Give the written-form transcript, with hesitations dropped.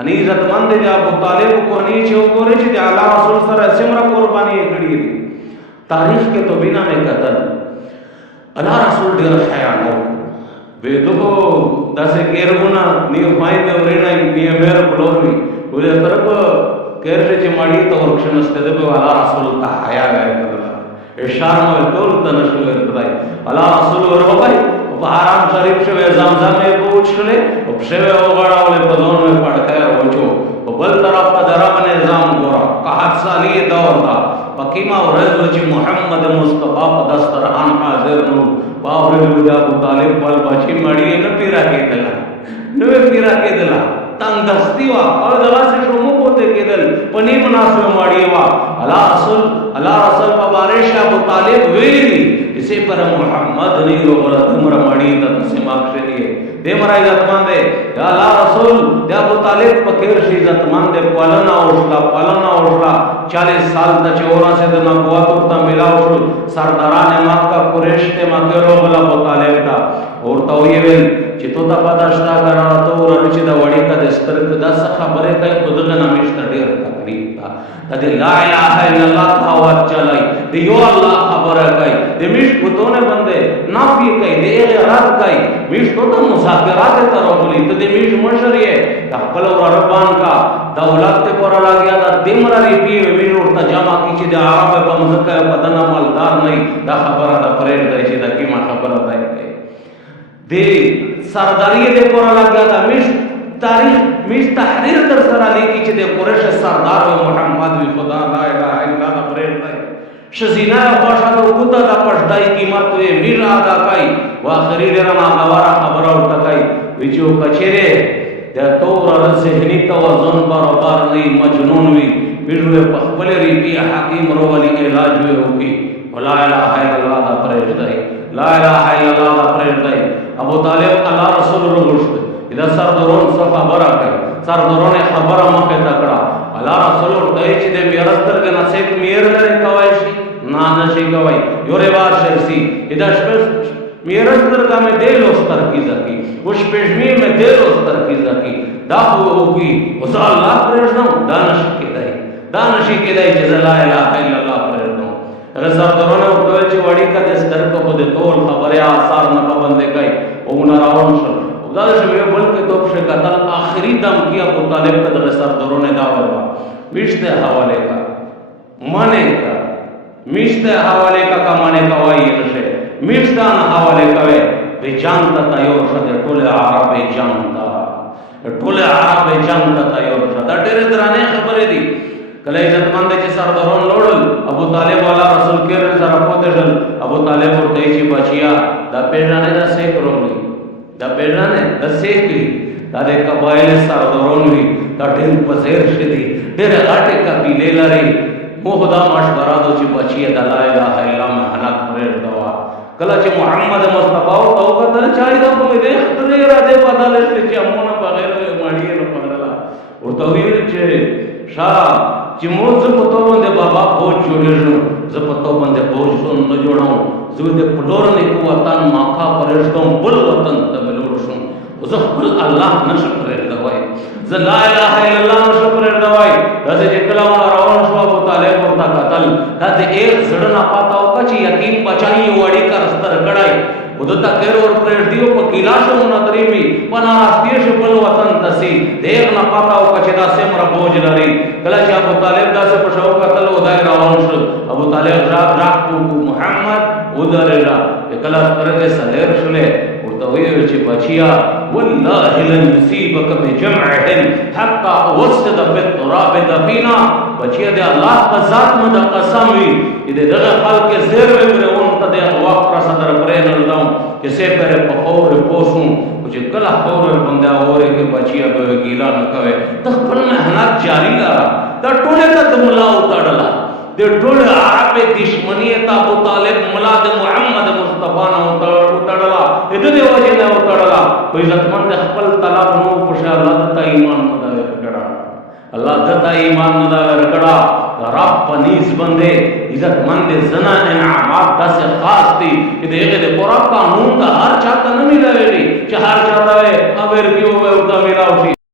आणि इज्जतमंद जे अबू तालिब को नीचे उतरे जे अल्लाह रसूल सर सिमरा कुर्बानी करी तारीख के तो बिना में कतल अल्लाह रसूल डेर खयानो बेदो दसे केरगुना नी फाइंदे वरेना नी मेर ब्लोरी उले तरफ केरचे माडी तो वृक्षनस्ते दे अल्लाह रसूल का हया गए इशार में तोल तनशु इरताई अल्लाह रसूल वर भाई हराम शरीफ से वे ज़मज़म में पूछले उपसेवे ओगड़ा वाले पदों में पढ़कर वचो बल तरफ का दरा बने जाम गोरा कहत साली दौर था पकीमा और रज़ मोहम्मद मुस्तफा दस्तरहान हाजिर नु बावरे लुजा अबू तालिब बल बची मड़ी न पीरा के दिला तंग दस्तीवा और दवा से शुरू होते के दिल पनी मुनासिब मड़ीवा अल्लाह रसूल बारिश अबू तालिब वेली इसे पर मोहम्मद नहीं रोला तुमरा मड़ी तक से माक्षे दे मरा इज्जतमंद या अल्लाह रसूल या अबू तालिब पकेर से इज्जतमंद पलना उठला 40 साल तक औरा से तो नबुवत उतना मिला उठल सरदाराने मक्का कुरैश ते मके रोला अबू तालिब का और तो ये वेल चितोता पदाश्ता करा तो रचिदा वड़ी का दस्तर दस खबरे का खुद ना मिस्टर डेर तकलीफ था तदे ला इलाहा इल्लल्लाह का आवाज चलाई दे यो अल्लाह खबर है दे मिश खुदोने बंदे नाफी कई दे रद कई मिश तो मुसाफिरात तरफली तो दे मिश मशरिए तकल और रब्बान का दौलत ते पर लग गया दा दिमरा री पी मिश उठता जमा कीचे दे आराम पे मजका पदना मालदार नहीं दा खबर दा परेड दे दा की मा खबर दा दे सरदारी दे पर लग गया दा मिश तारीख मिश तहरीर तर सरा लेकी चे दे कुरैश सरदार व मोहम्मद भी खुदा ला इलाहा इल्लल्लाह परेड दे शजीना पाशा तो कुता दा पछदाई कीमत वे मीरा दा काई व आखिरी रे ना गवारा खबर उठा काई विचो कचेरे दे तोर रजहनी तवज़ुन बराबर नहीं मजनून वी बिरवे पखबले री पी हकीम रो वाली इलाज वे होगी ला इलाहा इल्लल्लाह दा परेड दे ला इलाहा इल्लल्लाह दा परेड दे अबू तालिब अल्लाह रसूल रुगुश्त इधर सरदरोन सब खबर आ गई सरदरों ने खबर मके तकड़ा अल्लाह रसूल दईच दे मेरस्तर के नसेब मेर ने कवाइशी ना नशी कवाई योरे बार शर्सी इधर मेरस्तर का में दे लोस्तर की जकी उस पेशमी में दे लोस्तर की जकी दाखो होगी उस अल्लाह प्रेरणा दानशी के दई जज़ा ला इलाहा इल्लल्लाह प्रेरणा अगर सरदरों ने उठोची वड़ी का दस्तर को खुद तोल खबर आसार न बंदे गई ओना रावण दादश में बोल के तो से कतल आखिरी दम किया अबू तालिब का दर सरदारों ने दावा मिश्ते हवाले का माने का मिश्ते हवाले का माने का वाई नशे मिश्तान हवाले का वे बेजानता तयोर सदे टोले आराब जानता तयोर सदा डेरे दराने खबर दी कले इज्जतमंद के सरदारों लोडल अबू तालिब वाला रसूल के सरा पोते जल अबू तालिब और तेजी बचिया दा पेड़ाने दा सेक रोली दा पेड़ाने दा सेकी दादे कबाइल सरदारों भी दा ढेर पसेर शदी ढेर आटे का पीले लरी मोहदा मशवरा दो ची बचिया दा ला इलाहा इल्लल्लाह में हलाक परेड दवा कला चे मोहम्मद मुस्तफा तो का तर चाहिए तो में देख तरे रादे बदले से अमोना बगैर माड़िए न पगला और तो ये चे शाह चिमोज पतो बंदे बाबा बोझ जोड़े जपतो बंदे बोझ तो न जोड़ाऊं जुदे पडोर ने को वतन माखा परस्तों बुल वतन तमिलुरसुं उजफुल अल्लाह नशकर दवाई ज ला इलाहा इल्लल्लाह नशकर दवाई दसे जिकला रावण शो अबू तालिब और कतल दते एक जड़ना पाता कची यकीन बचाई वाड़ी का रस्तर गड़ाई उदता केर और प्रेर दियो प किलाशो न तरीमी पना राष्ट्रीय बुल वतन तसी देख न पाता कचदा से मर बोझ लरी कला अबू तालिब दासे पशो कतल उदय रावण शो अबू तालिब राख को मोहम्मद उदरेला कला करते सलेर शुले और तवीर ची बचिया वल्लाहि लन युसीबक बिजमअहिन हत्ता वसद बितराब दफीना बचिया दे अल्लाह का जात में कसम हुई इदे दगा खल के जेर में करे उन तदे वक्त सदर परे न दाऊं कि से परे पखौर पोसूं मुझे कला खौर बंदा और के बचिया बे गीला न कवे तखपन मेहनत जारी ला त टोले का तुमला उताड़ला दे टोले आराबे दुश्मनी ता अबू तालिब मुलाद मोहम्मद मुस्तफा न उताड़ला इदे वजह न उताड़ला कोई इज्जतमंद खपल तलब नो पुशा अल्लाह ता ईमान मदावे कड़ा अल्लाह ता ईमान मदावे कड़ा रब पनीस बंदे इज्जतमंद जना इनामात दा से खास थी कि देखे दे पूरा कानून का हर चाहता न मिलावेली चार चाहता है अबेर की होवे उदा मिलावटी